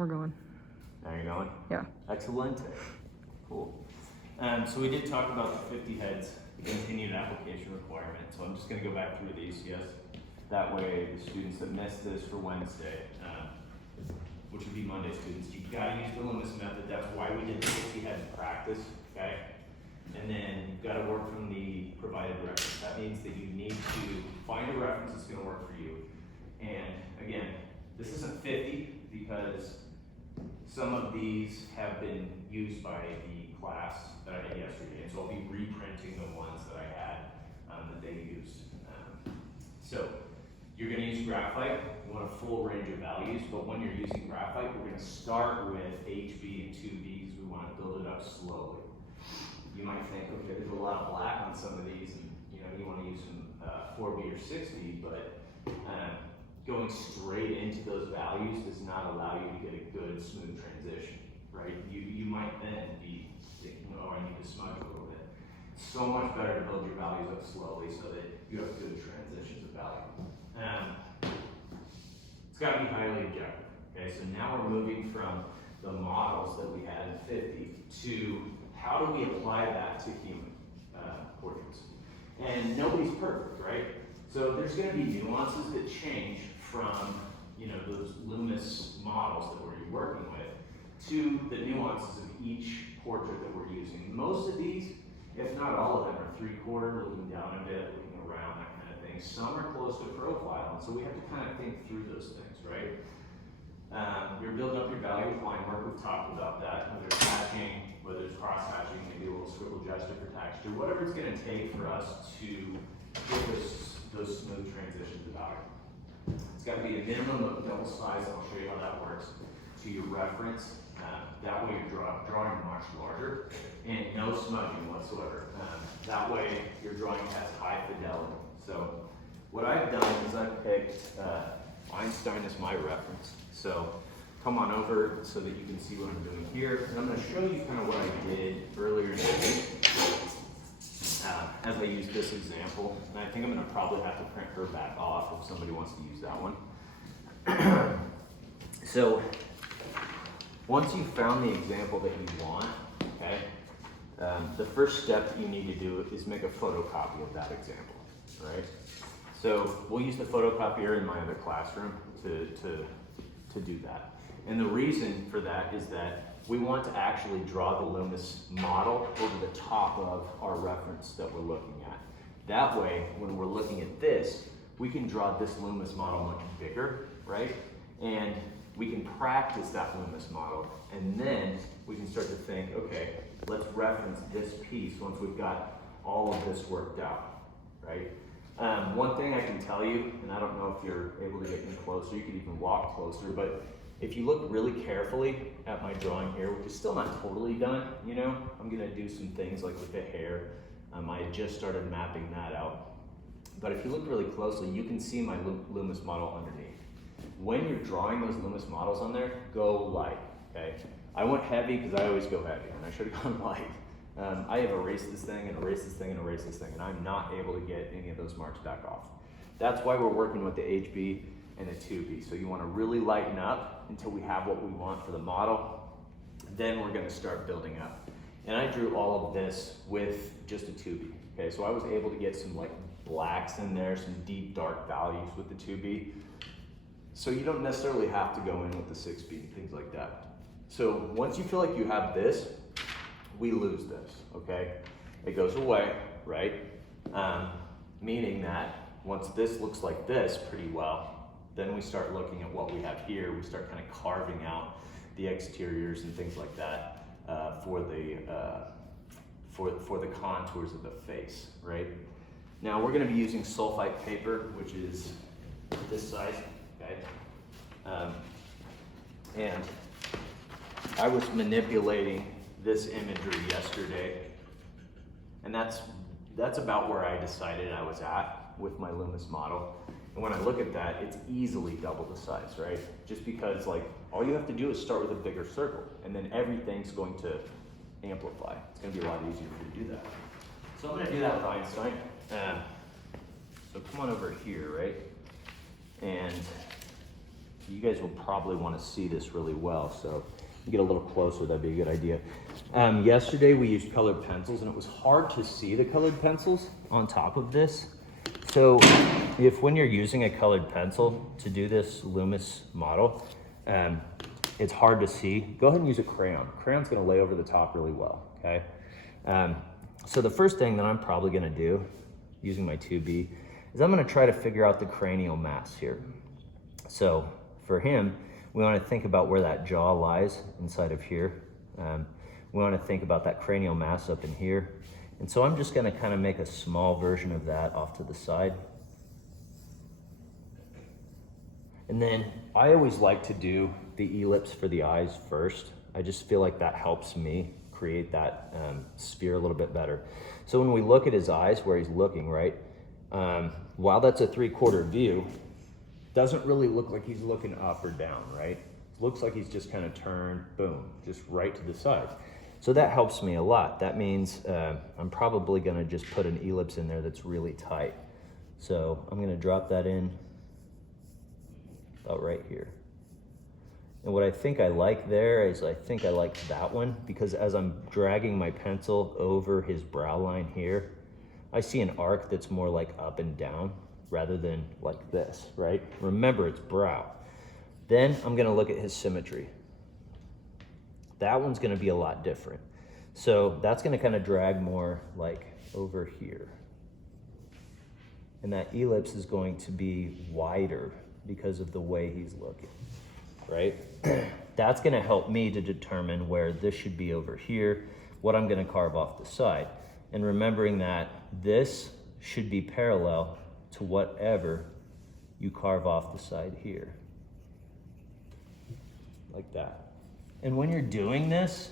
We're going. Now you're going? Yeah. Excellent. Cool. So we did talk about the 50 heads, the continued application requirement. So I'm just going to go back through these, yes. That way the students that missed this for Wednesday, which would be Monday students, you've got to use the loomis method. That's why we did the 50 head practice, okay? And then you've got to work from the provided reference. That means that you need to find a reference that's going to work for you. And again, this isn't 50 because some of these have been used by the class that I had yesterday. And so I'll be reprinting the ones that I had that they used. So you're going to use graphite. You want a full range of values, but when you're using graphite, we're going to start with HB and 2B because we want to build it up slowly. You might think, okay, there's a lot of black on some of these, and you want to use some 4B or 6B, but going straight into those values does not allow you to get a good, smooth transition, right? You might then be thinking, oh, I need to smudge a little bit. It's so much better to build your values up slowly so that you have good transitions of value. It's got to be highly objective. Okay, so now we're moving from the models that we had in 50 to how do we apply that to human portraits? And nobody's perfect, right? So there's going to be nuances that change from those loomis models that we're working with to the nuances of each portrait that we're using. Most of these, if not all of them, are 3/4, looking down a bit, looking around, that kind of thing. Some are close to profile, and so we have to kind of think through those things, right? You're building up your value with line work. We've talked about that, whether it's hatching, whether it's cross-hatching, maybe a little scribble gesture for texture, whatever it's going to take for us to give us those smooth transitions of value. It's got to be a minimum of double size, and I'll show you how that works, to your reference. That way you're drawing much larger, and no smudging whatsoever. That way your drawing has high fidelity. So what I've done is I've picked Einstein as my reference. So come on over so that you can see what I'm doing here. And I'm going to show you kind of what I did earlier in the week as I used this example. And I think I'm going to probably have to print her back off if somebody wants to use that one. So once you've found the example that you want, okay, the first step that you need to do is make a photocopy of that example, right? So we'll use the photocopier in my other classroom to do that. And the reason for that is that we want to actually draw the loomis model over the top of our reference that we're looking at. That way, when we're looking at this, we can draw this loomis model much bigger, right? And we can practice that loomis model, and then we can start to think, okay, let's reference this piece once we've got all of this worked out, right? One thing I can tell you, and I don't know if you're able to get in closer, you could even walk closer, but if you look really carefully at my drawing here, which is still not totally done, I'm gonna do some things like with the hair. I had just started mapping that out. But if you look really closely, you can see my loomis model underneath. When you're drawing those loomis models on there, go light, okay? I went heavy because I always go heavy, and I should have gone light. I have erased this thing and erased this thing and erased this thing, and I'm not able to get any of those marks back off. That's why we're working with the HB and the 2B. So you want to really lighten up until we have what we want for the model. Then we're going to start building up. And I drew all of this with just a 2B. Okay, so I was able to get some like blacks in there, some deep dark values with the 2B. So you don't necessarily have to go in with the 6B and things like that. So once you feel like you have this, we lose this, okay? It goes away, right? Meaning that once this looks like this pretty well, then we start looking at what we have here. We start kind of carving out the exteriors and things like that for the contours of the face, right? Now we're going to be using sulfite paper, which is this size, okay? And I was manipulating this imagery yesterday, and that's about where I decided I was at with my loomis model. And when I look at that, it's easily double the size, right? Just because like all you have to do is start with a bigger circle, and then everything's going to amplify. It's going to be a lot easier for you to do that. So I'm going to do that with Einstein. So come on over here, right? And you guys will probably want to see this really well. So you get a little closer, that'd be a good idea. Yesterday we used colored pencils, and it was hard to see the colored pencils on top of this. So if when you're using a colored pencil to do this loomis model, it's hard to see, go ahead and use a crayon. Crayon's gonna lay over the top really well, okay? So the first thing that I'm probably gonna do, using my 2B, is I'm gonna try to figure out the cranial mass here. So for him, we wanna think about where that jaw lies inside of here. We wanna think about that cranial mass up in here. And so I'm just gonna kind of make a small version of that off to the side. And then I always like to do the ellipse for the eyes first. I just feel like that helps me create that sphere a little bit better. So when we look at his eyes, where he's looking, right? While that's a 3/4 view, doesn't really look like he's looking up or down, right? Looks like he's just kind of turned, boom, just right to the side. So that helps me a lot. That means I'm probably gonna just put an ellipse in there that's really tight. So I'm gonna drop that in about right here. And what I think I like there is I think I like that one, because as I'm dragging my pencil over his brow line here, I see an arc that's more like up and down rather than like this, right? Remember, it's brow. Then I'm gonna look at his symmetry. That one's gonna be a lot different. So that's gonna kind of drag more like over here. And that ellipse is going to be wider because of the way he's looking, right? That's gonna help me to determine where this should be over here, what I'm gonna carve off the side. And remembering that this should be parallel to whatever you carve off the side here. Like that. And when you're doing this,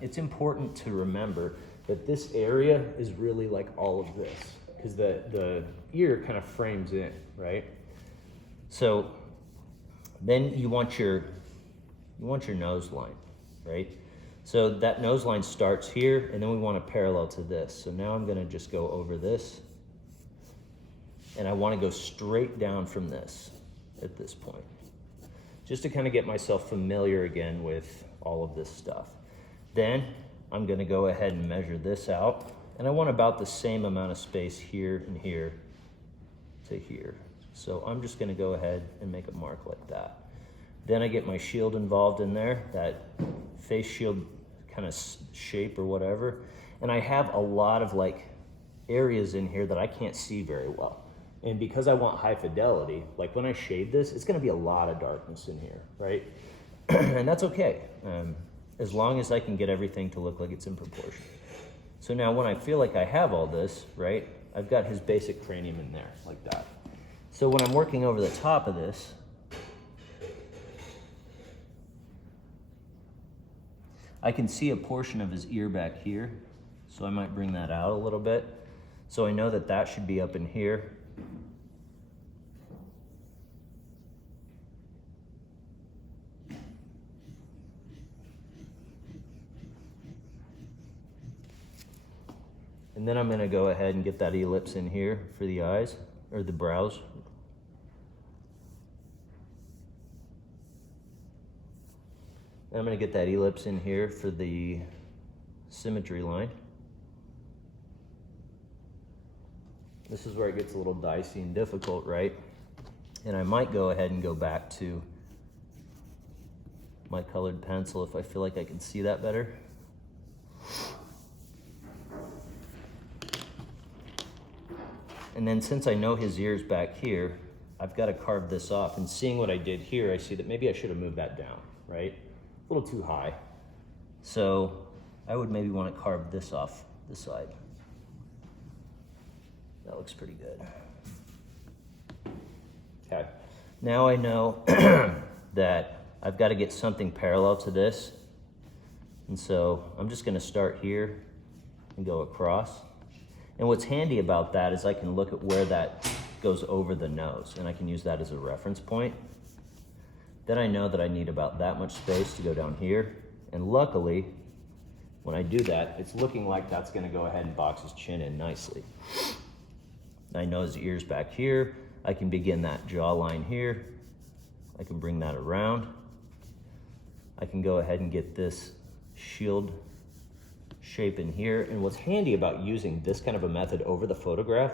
it's important to remember that this area is really like all of this, because the ear kind of frames in, right? So then you want your nose line, right? So that nose line starts here, and then we want to parallel to this. So now I'm gonna just go over this, and I want to go straight down from this at this point, just to kind of get myself familiar again with all of this stuff. Then I'm gonna go ahead and measure this out, and I want about the same amount of space here and here to here. So I'm just gonna go ahead and make a mark like that. Then I get my shield involved in there, that face shield kind of shape or whatever, and I have a lot of like areas in here that I can't see very well. And because I want high fidelity, like when I shade this, it's gonna be a lot of darkness in here, right? And that's okay, as long as I can get everything to look like it's in proportion. So now when I feel like I have all this, right, I've got his basic cranium in there, like that. So when I'm working over the top of this, I can see a portion of his ear back here, so I might bring that out a little bit. So I know that that should be up in here. And then I'm gonna go ahead and get that ellipse in here for the eyes, or the brows. And I'm gonna get that ellipse in here for the symmetry line. This is where it gets a little dicey and difficult, right? And I might go ahead and go back to my colored pencil if I feel like I can see that better. And then since I know his ear's back here, I've got to carve this off. And seeing what I did here, I see that maybe I should have moved that down, right? A little too high. So I would maybe want to carve this off the side. That looks pretty good. Okay, now I know that I've got to get something parallel to this. And so I'm just gonna start here and go across. And what's handy about that is I can look at where that goes over the nose, and I can use that as a reference point. Then I know that I need about that much space to go down here. And luckily, when I do that, it's looking like that's gonna go ahead and box his chin in nicely. I know his ear's back here. I can begin that jawline here, I can bring that around. I can go ahead and get this shield shape in here. And what's handy about using this kind of a method over the photograph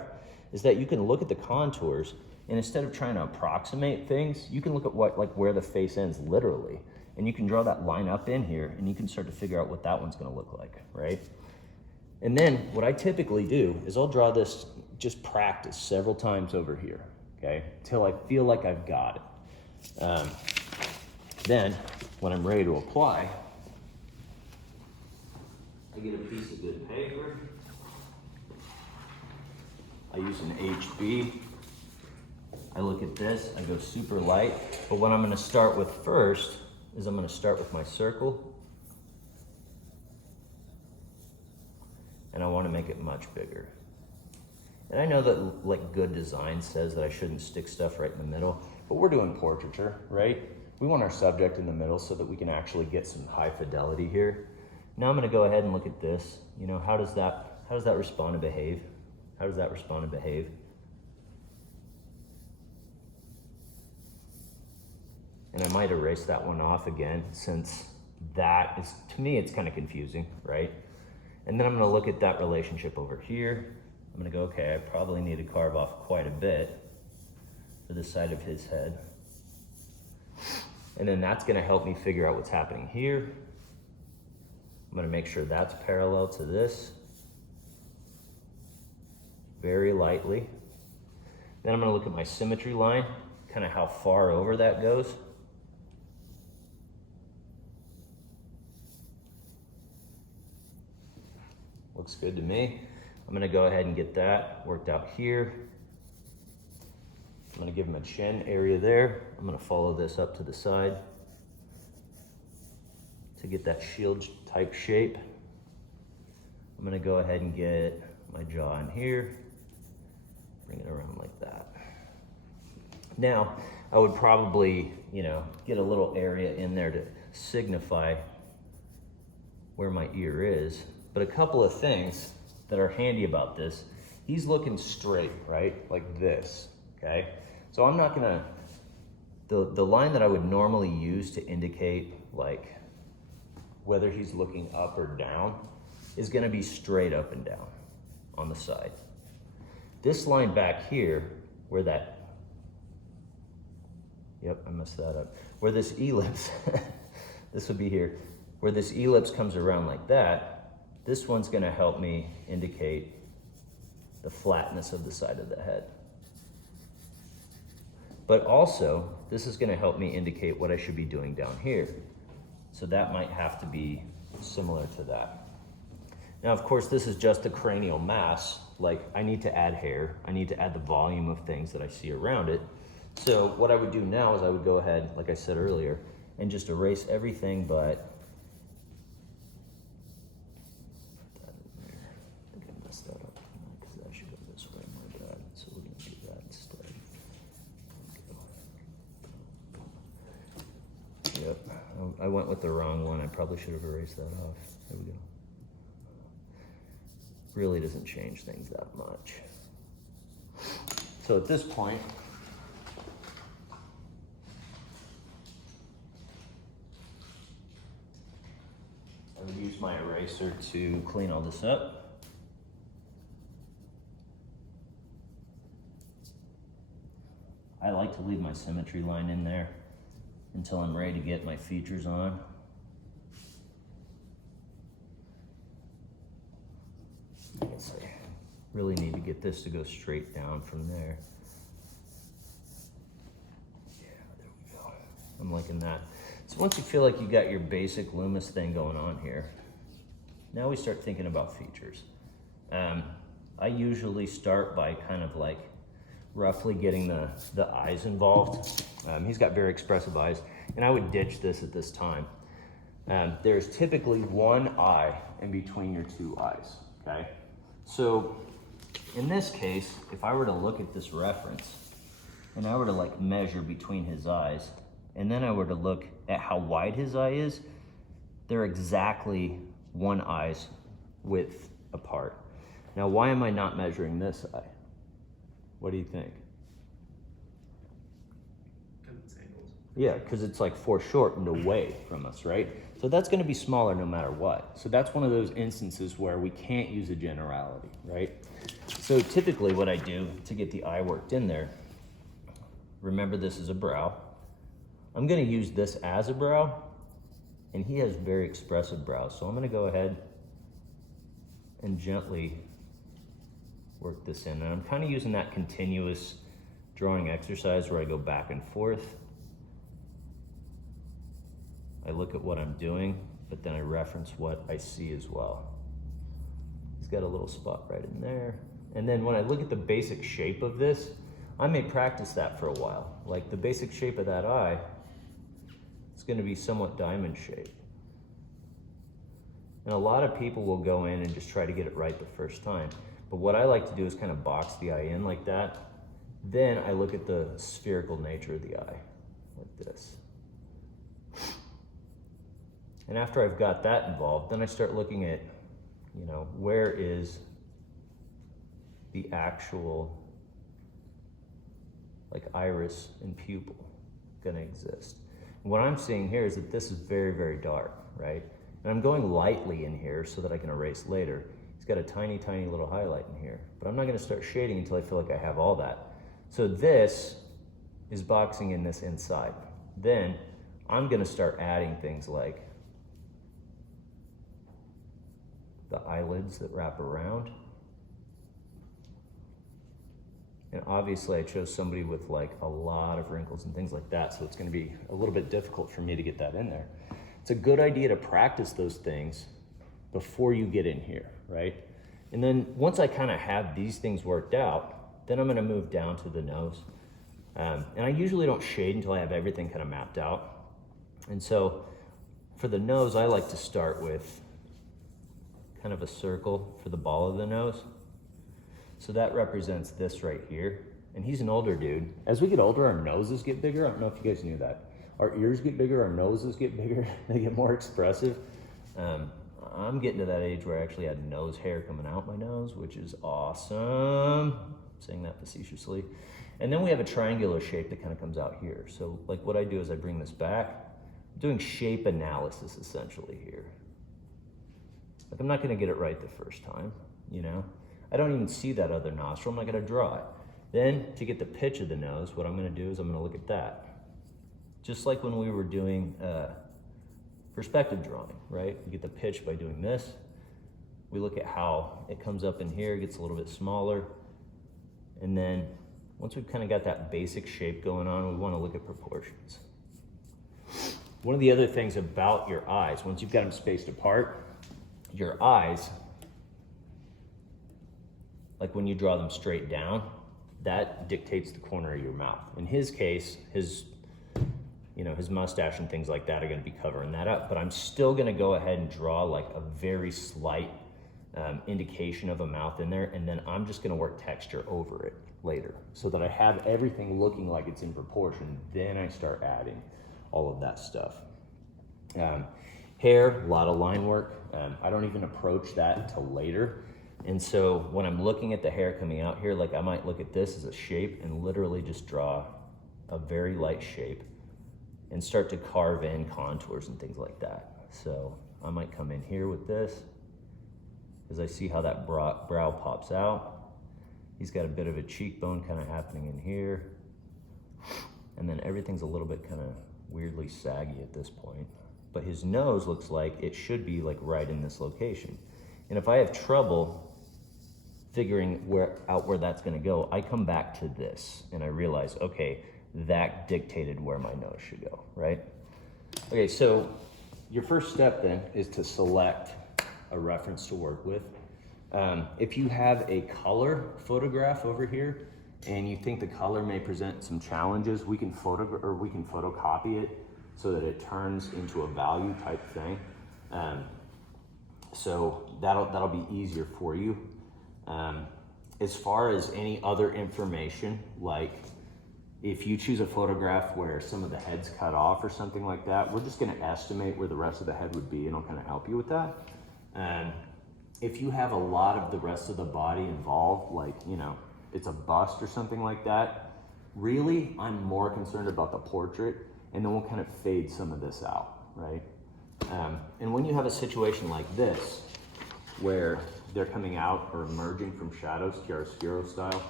is that you can look at the contours, and instead of trying to approximate things, you can look at where the face ends literally. And you can draw that line up in here, and you can start to figure out what that one's gonna look like, right? And then what I typically do is I'll draw this, just practice several times over here, okay? Till I feel like I've got it. Then, when I'm ready to apply, I get a piece of good paper. I use an HB. I look at this, I go super light, but what I'm gonna start with first is I'm gonna start with my circle, and I wanna make it much bigger. And I know that like good design says that I shouldn't stick stuff right in the middle, but we're doing portraiture, right? We want our subject in the middle so that we can actually get some high fidelity here. Now I'm gonna go ahead and look at this. You know, how does that respond to behave? How does that respond to behave? And I might erase that one off again, since that is, to me, it's kind of confusing, right? And then I'm gonna look at that relationship over here. I'm gonna go, okay, I probably need to carve off quite a bit for the side of his head. And then that's gonna help me figure out what's happening here. I'm gonna make sure that's parallel to this, very lightly. Then I'm gonna look at my symmetry line, kind of how far over that goes. Looks good to me. I'm gonna go ahead and get that worked out here. I'm gonna give him a chin area there. I'm gonna follow this up to the side to get that shield type shape. I'm gonna go ahead and get my jaw in here, bring it around like that. Now, I would probably, you know, get a little area in there to signify where my ear is. But a couple of things that are handy about this, he's looking straight, right? Like this, okay? So I'm not gonna, the line that I would normally use to indicate like whether he's looking up or down is gonna be straight up and down on the side. This line back here, where that, yep, I messed that up. Where this ellipse, this would be here, where this ellipse comes around like that, this one's gonna help me indicate the flatness of the side of the head. But also, this is gonna help me indicate what I should be doing down here. So that might have to be similar to that. Now, of course, this is just a cranial mass. Like, I need to add hair. I need to add the volume of things that I see around it. So what I would do now is I would go ahead, like I said earlier, and just erase everything but Yep, I went with the wrong one. I probably should have erased that off. There we go. Really doesn't change things that much. So at this point, I would use my eraser to clean all this up. I like to leave my symmetry line in there until I'm ready to get my features on. Let's see. Really need to get this to go straight down from there. Yeah, there we go. I'm liking that. So once you feel like you got your basic loomis thing going on here, now we start thinking about features. I usually start by kind of like roughly getting the eyes involved. He's got very expressive eyes, and I would ditch this at this time. There's typically one eye in between your two eyes, okay? So in this case, if I were to look at this reference, and I were to like measure between his eyes, and then I were to look at how wide his eye is, they're exactly one eye's width apart. Now, why am I not measuring this eye? What do you think? Because it's angled. Yeah, because it's like foreshortened away from us, right? So that's going to be smaller no matter what. So that's one of those instances where we can't use a generality, right? So typically what I do to get the eye worked in there, remember this is a brow. I'm going to use this as a brow, and he has very expressive brows. So I'm going to go ahead and gently work this in. And I'm kind of using that continuous drawing exercise where I go back and forth. I look at what I'm doing, but then I reference what I see as well. He's got a little spot right in there. And then when I look at the basic shape of this, I may practice that for a while. Like the basic shape of that eye, it's going to be somewhat diamond shaped. And a lot of people will go in and just try to get it right the first time. But what I like to do is kind of box the eye in like that. Then I look at the spherical nature of the eye, like this. And after I've got that involved, then I start looking at, you know, where is the actual like iris and pupil gonna exist. And what I'm seeing here is that this is very, very dark, right? And I'm going lightly in here so that I can erase later. He's got a tiny, tiny little highlight in here, but I'm not gonna start shading until I feel like I have all that. So this is boxing in this inside. Then I'm gonna start adding things like the eyelids that wrap around. And obviously I chose somebody with like a lot of wrinkles and things like that, so it's gonna be a little bit difficult for me to get that in there. It's a good idea to practice those things before you get in here, right? And then once I kind of have these things worked out, then I'm gonna move down to the nose. And I usually don't shade until I have everything kind of mapped out. And so for the nose, I like to start with kind of a circle for the ball of the nose. So that represents this right here. And he's an older dude. As we get older, our noses get bigger. I don't know if you guys knew that. Our ears get bigger, our noses get bigger, they get more expressive. I'm getting to that age where I actually had nose hair coming out my nose, which is awesome. I'm saying that facetiously. And then we have a triangular shape that kind of comes out here. So like what I do is I bring this back. I'm doing shape analysis essentially here. Like I'm not gonna get it right the first time, you know? I don't even see that other nostril, I'm not gonna draw it. Then to get the pitch of the nose, what I'm gonna do is I'm gonna look at that. Just like when we were doing perspective drawing, right? We get the pitch by doing this. We look at how it comes up in here, gets a little bit smaller. And then once we've kind of got that basic shape going on, we wanna look at proportions. One of the other things about your eyes, once you've got them spaced apart, your eyes, like when you draw them straight down, that dictates the corner of your mouth. In his case, his mustache and things like that are gonna be covering that up, but I'm still gonna go ahead and draw like a very slight indication of a mouth in there, and then I'm just gonna work texture over it later so that I have everything looking like it's in proportion. Then I start adding all of that stuff. Hair, a lot of line work. I don't even approach that until later. And so when I'm looking at the hair coming out here, like I might look at this as a shape and literally just draw a very light shape and start to carve in contours and things like that. So I might come in here with this because I see how that brow pops out. He's got a bit of a cheekbone kind of happening in here. And then everything's a little bit kind of weirdly saggy at this point. But his nose looks like it should be like right in this location. And if I have trouble figuring out where that's gonna go, I come back to this and I realize, okay, that dictated where my nose should go, right? Okay, so your first step then is to select a reference to work with. If you have a color photograph over here and you think the color may present some challenges, we can photocopy it so that it turns into a value type thing. So that'll be easier for you. As far as any other information, like if you choose a photograph where some of the head's cut off or something like that, we're just gonna estimate where the rest of the head would be and I'll kind of help you with that. If you have a lot of the rest of the body involved, like, you know, it's a bust or something like that, really, I'm more concerned about the portrait and then we'll kind of fade some of this out, right? And when you have a situation like this, where they're coming out or emerging from shadows, chiaroscuro style,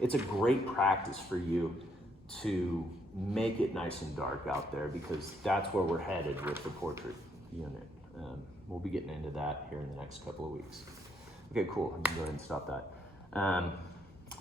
it's a great practice for you to make it nice and dark out there, because that's where we're headed with the portrait unit. We'll be getting into that here in the next couple of weeks. Okay, cool, I can go ahead and stop that.